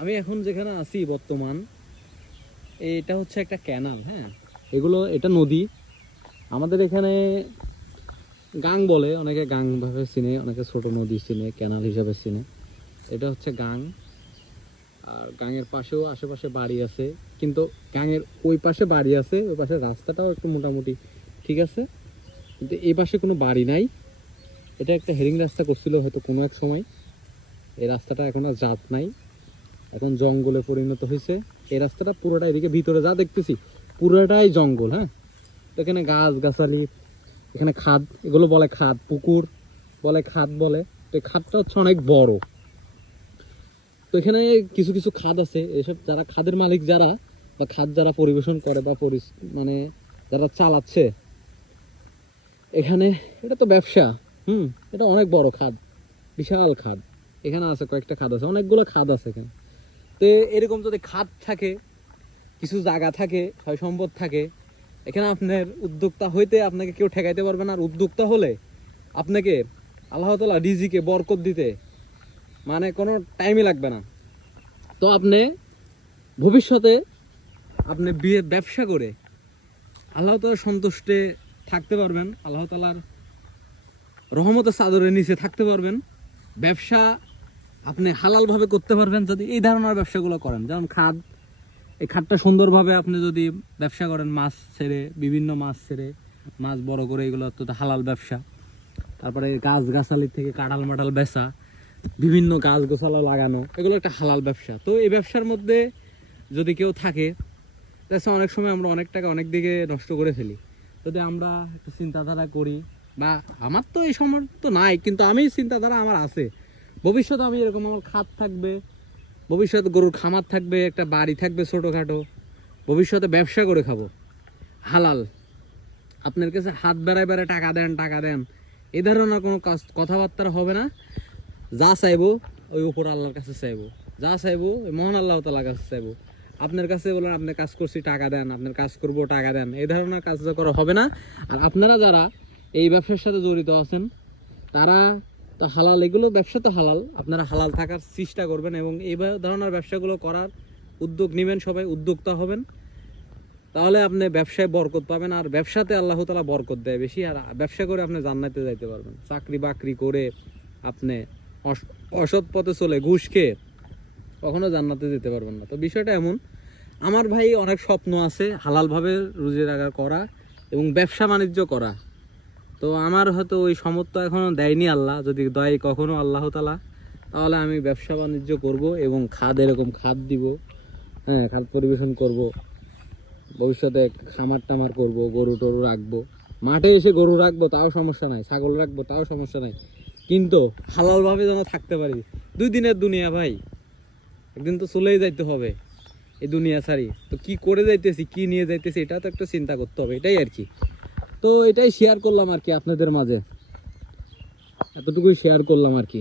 আমি এখন যেখানে আছি বর্তমান, এটা হচ্ছে একটা ক্যানাল। হ্যাঁ, এগুলো এটা নদী। আমাদের এখানে গাং বলে, অনেকে গাং ভাবে চিনে, অনেকে ছোট নদী চিনে, ক্যানাল হিসাবে চিনে। এটা হচ্ছে গাং। আর গাঙের পাশেও আশেপাশে বাড়ি আছে, কিন্তু গাঙের ওই পাশে বাড়ি আছে, ওই পাশে রাস্তাটাও একটু মোটামুটি ঠিক আছে, কিন্তু এই পাশে কোনো বাড়ি নাই। এটা একটা হেরিং রাস্তা করছিল হয়তো কোনো এক সময়। এই রাস্তাটা এখন আর জাত নাই, এখন জঙ্গলে পরিণত হয়েছে। এই রাস্তাটা পুরোটা এদিকে ভিতরে যা দেখতেছি পুরোটাই জঙ্গল। হ্যাঁ, তো এখানে গাছ গাছালি, এখানে খাদ, এগুলো বলে খাদ, পুকুর বলে, খাদ বলে। তো এই খাদটা হচ্ছে অনেক বড়। তো এখানে কিছু কিছু খাদ আছে, এসব যারা খাদের মালিক, যারা বা খাদ যারা পরিবেশন করে বা মানে যারা চালাচ্ছে এখানে, এটা তো ব্যবসা। এটা অনেক বড় খাদ, বিশাল খাদ। এখানে আছে কয়েকটা খাদ আছে, অনেকগুলো খাদ আছে এখানে। তো এরকম যদি খাদ থাকে, কিছু জায়গা থাকে, হয় সম্পদ থাকে, এখানে আপনার উদ্যোক্তা হইতে আপনাকে কেউ ঠেকাইতে পারবে না। আর উদ্যোক্তা হলে আপনাকে আল্লাহ তাআলা রিজিকে বরকত দিতে মানে কোনো টাইমই লাগবে না। তো আপনি ভবিষ্যতে আপনি ব্যবসা করে আল্লাহ তাআলার সন্তুষ্টে থাকতে পারবেন, আল্লাহ তাআলার রহমতের চাদরের নিচে থাকতে পারবেন। ব্যবসা আপনি হালালভাবে করতে পারবেন যদি এই ধরনের ব্যবসাগুলো করেন। যেমন খাদ, এই খাদটা সুন্দরভাবে আপনি যদি ব্যবসা করেন, মাছ ছেড়ে, বিভিন্ন মাছ ছেড়ে মাছ বড় করে, এগুলো তো হালাল ব্যবসা। তারপরে গাছ গাছালি থেকে কাঁঠাল মাটাল বেচা, বিভিন্ন গাছ গোছালা লাগানো, এগুলো একটা হালাল ব্যবসা। তো এই ব্যবসার মধ্যে যদি কেউ থাকে, তাছাড়া অনেক সময় আমরা অনেক টাকা অনেক দিকে নষ্ট করে ফেলি। যদি আমরা একটু চিন্তাধারা করি, বা আমার তো এই সামর্থ্য নাই, কিন্তু আমি চিন্তাধারা আমার আছে, ভবিষ্যতে আমি এরকম আমার খাত থাকবে, ভবিষ্যতে গরুর খামার থাকবে, একটা বাড়ি থাকবে ছোটোখাটো, ভবিষ্যতে ব্যবসা করে খাবো হালাল। আপনার কাছে হাত বেড়ায় বেড়ায় টাকা দেন টাকা দেন এই ধরনের কোনো কথাবার্তা হবে না। যা চাইবো ওই উপর আল্লাহর কাছে চাইবো, যা চাইবো ওই মহান আল্লাহ তাআলার কাছে চাইবো। আপনার কাছে বলেন আপনি কাজ করছি টাকা দেন, আপনার কাজ করবো টাকা দেন, এই ধরনের কাজ করা হবে না। আর আপনারা যারা এই ব্যবসার সাথে জড়িত আছেন, তারা তো হালাল, এগুলো ব্যবসা তো হালাল, আপনারা হালাল থাকার চেষ্টা করবেন এবং এই ধরনের ব্যবসাগুলো করার উদ্যোগ নেবেন, সবাই উদ্যোক্তা হবেন। তাহলে আপনি ব্যবসায় বরকত পাবেন, আর ব্যবসাতে আল্লাহ তাআলা বরকত দেয় বেশি। আর ব্যবসা করে আপনি জান্নাতে যাইতে পারবেন। চাকরি বাকরি করে আপনি অসৎ পথে চলে ঘুষ খেয়ে কখনো জান্নাতে যেতে পারবেন না। তো বিষয়টা এমন, আমার ভাই অনেক স্বপ্ন আছে হালালভাবে রুজি রোজগার করা এবং ব্যবসা বাণিজ্য করা। তো আমার হয়তো ওই সামর্থ্য এখনও দেয়নি আল্লাহ, যদি দেয় কখনো আল্লাহ তাআলা, তাহলে আমি ব্যবসা বাণিজ্য করব এবং খাদ, এরকম খাদ দিব। হ্যাঁ, খাদ পরিবেশন করব, ভবিষ্যতে খামার টামার করব, গরু টরু রাখবো, মাঠে এসে গরু রাখবো তাও সমস্যা নাই, ছাগল রাখবো তাও সমস্যা নাই, কিন্তু হালালভাবে যেন থাকতে পারি। দুই দিনের দুনিয়া ভাই, একদিন তো চলেই যাইতে হবে এই দুনিয়া ছাড়ি। তো কি করে যাইতেছি, কি নিয়ে যাইতেছি, এটা তো একটা চিন্তা করতে হবে, এটাই আর কি। তো এটাই শেয়ার করলাম আর কি আপনাদের মাঝে, এতটুকুই শেয়ার করলাম আর কি।